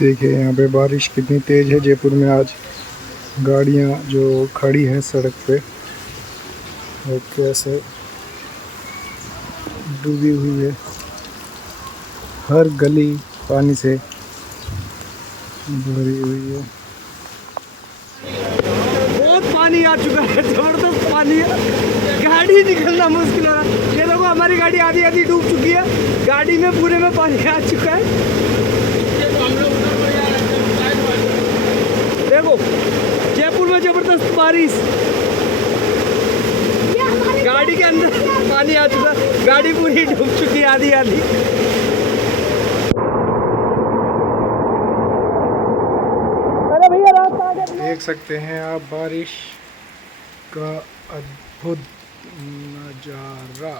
देखिए यहाँ पे बारिश कितनी तेज़ है जयपुर में आज। गाड़ियाँ जो खड़ी हैं सड़क पे और कैसे डूबी हुई है, हर गली पानी से भरी हुई है। बहुत पानी आ चुका है, जबरदस्त पानी है, गाड़ी निकलना मुश्किल हो रहा है। ये देखो हमारी गाड़ी आधी आधी डूब चुकी है, गाड़ी में पूरे में पानी आ चुका है। देखो जयपुर में जबरदस्त बारिश, गाड़ी के अंदर पानी आ चुका, गाड़ी पूरी डूब चुकी है आधी आधी। अरे भैया रास्ता आ गया। देख सकते हैं आप बारिश का अद्भुत नज़ारा।